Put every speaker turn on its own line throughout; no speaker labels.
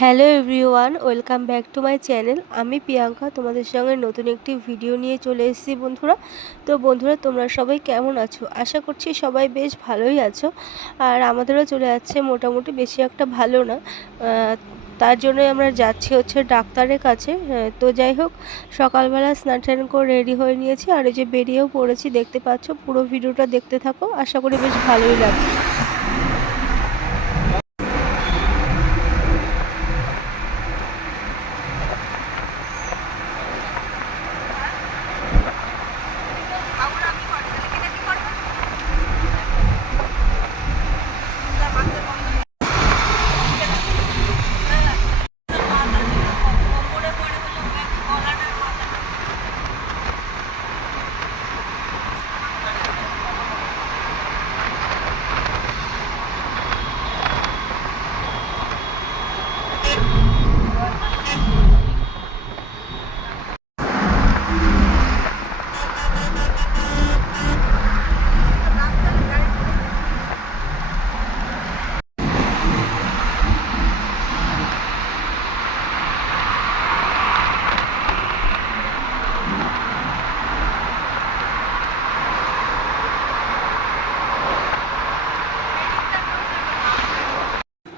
Hello everyone, welcome back to my channel. আমি প্রিয়াঙ্কা, তোমাদের সঙ্গে নতুন একটি ভিডিও নিয়ে চলে এসেছি বন্ধুরা। তো বন্ধুরা, তোমরা সবাই কেমন আছো? আশা করছি সবাই বেশ ভালোই আছো। আর আমাদেরও চলে যাচ্ছে মোটামুটি বেশি একটা ভালো না। তার জন্যই আমরা যাচ্ছি হচ্ছে ডাক্তারের কাছে। তো যাই হোক, সকালবেলা স্নান টান করে রেডি হয়ে নিয়েছি। আর এই যে বেরিয়েও পড়েছি, দেখতে পাচ্ছ পুরো ভিডিওটা দেখতে থাকো। আশা করি বেশ ভালোই লাগবে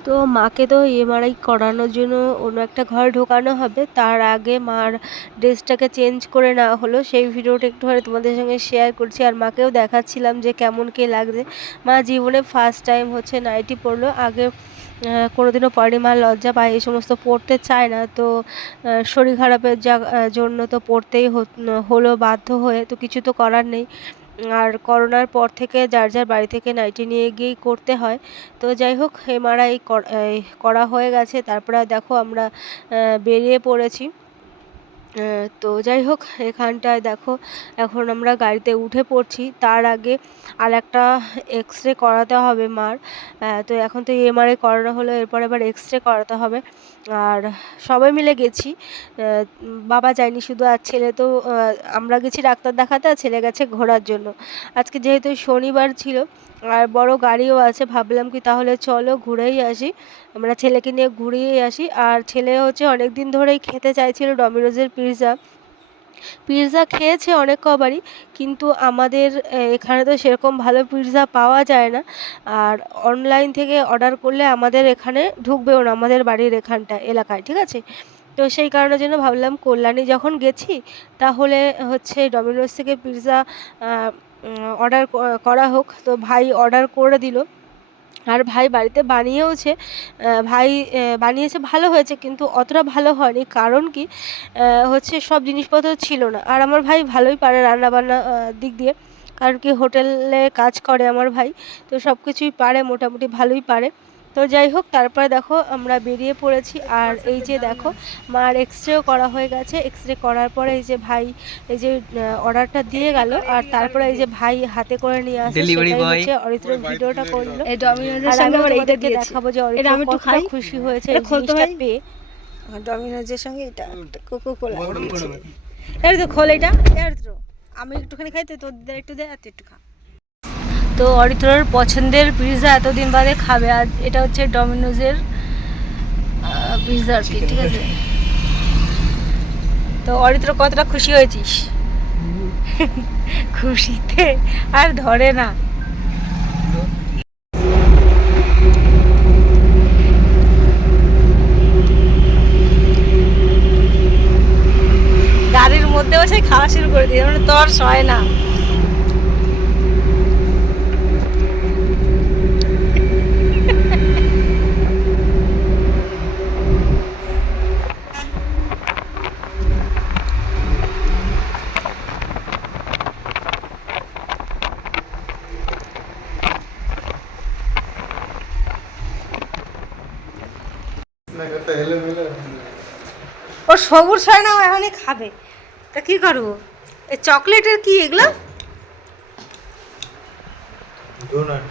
তো মাকে তো এমআরআই করানোর জন্য অন্য একটা ঘরে ঢোকানো হবে। তার আগে মার ড্রেসটাকে চেঞ্জ করে নেওয়া হলো। সেই ভিডিওটা একটু একটুখানি তোমাদের সঙ্গে শেয়ার করছি আর মাকেও দেখাচ্ছিলাম যে কেমন কে লাগছে। মা জীবনে ফার্স্ট টাইম হচ্ছে নাইটি পরলো আগে কোনোদিনও পরেনি মা লজ্জা পায়, এই সমস্ত পড়তে চায় না। তো শরীর খারাপের জন্য তো পড়তেই হলো বাধ্য হয়ে। তো কিছু তো করার নেই। আর করোনার পর থেকে যার যার বাড়ি থেকে নাইটি নিয়ে গিয়েই করতে হয়। তো যাই হোক এমআরআই করা হয়ে গেছে। তারপরে দেখো আমরা বেরিয়ে পড়েছি। তো যাই হোক, এখানটায় দেখো, এখন আমরা গাড়িতে উঠে পড়ছি। তার আগে আর একটা এক্স রে করাতে হবে মার। তো এখন তো এমআরআই করানো হলো, এরপর আবার এক্স রে করাতে হবে। আর সবাই মিলে গেছি। বাবা যায়নি, শুধু আর ছেলে। তো আমরা গেছি ডাক্তার দেখাতে, আর ছেলে গেছে ঘোরার জন্য। আজকে যেহেতু শনিবার ছিল আর বড় গাড়িও আছে। ভাবলাম কি তাহলে চলো ঘুরেই আসি। আমরা ছেলেকে নিয়ে ঘুরিয়েই আসি। আর ছেলে হচ্ছে অনেক দিন ধরেই খেতে চাইছিল ডমিনোজের পিৎজা। পিৎজা খেয়েছে অনেক কবারই, কিন্তু আমাদের এখানে তো সেরকম ভালো পিৎজা পাওয়া যায় না। আর অনলাইন থেকে অর্ডার করলে আমাদের এখানে ঢুকবেও না, আমাদের বাড়ির এখানটা, এলাকায়, ঠিক আছে? তো সেই কারণের জন্য ভাবলাম কল্যাণী যখন গেছি, তাহলে হচ্ছে ডমিনোজ থেকে পিৎজা অর্ডার করা হোক। তো ভাই অর্ডার করে দিল। আর ভাই বাড়িতে বানিয়েওছে। ভাই বানিয়েছে ভালো হয়েছে কিন্তু অতটা ভালো হয়নি। কারণ কি? হচ্ছে সব জিনিসপত্র ছিল না। আর আমার ভাই ভালোই পারে রান্নাবান্না দিক দিয়ে। কারণ কি হোটেলে কাজ করে আমার ভাই। তো সব কিছুই পারে, মোটামুটি ভালোই পারে। তো যাই হোক তারপরে দেখো আমরা বেরিয়ে পড়েছি। আর এই যে দেখো মার এক্স রেও করা হয়ে গেছে। এক্স রে করার পরে এই যে ভাই এই যে অর্ডারটা দিয়ে গেল। আর তারপরে এই যে ভাই হাতে করে নিয়ে আসে
boy।
হচ্ছে অরিত্রের ভিডিওটা করল।
এই ডমিনোজের সঙ্গে
আমি
আবার এইটা
তোমাদেরকে দেখাবো যে
এটা
অরিত্র
খাই।
খুশি হয়েছে
এটা
এই জিনিসটা পেয়ে।
ডমিনোজের সঙ্গে এটা কোকো কোলা এই তো খোল এটা। এই আমি একটুখানি খাই তো তোদের একটু দে আর তুই একটু খা।
তো অরিত্রর পছন্দের পিৎজা এতদিন বাদে খাবে। আর এটা হচ্ছে ডমিনোজের পিৎজা আর কি ঠিক আছে? তো অরিত্র কতটা খুশি হয়েছিস? খুশিতে আর ধরে না। গাড়ির মধ্যে বসে খাওয়া শুরু করে দিয়ে মানে তোর সয় না। ও সবুজ হয় না এখনই খাবে। তা কি করব? এই চকলেটের কি এগুলো?
ডোনাট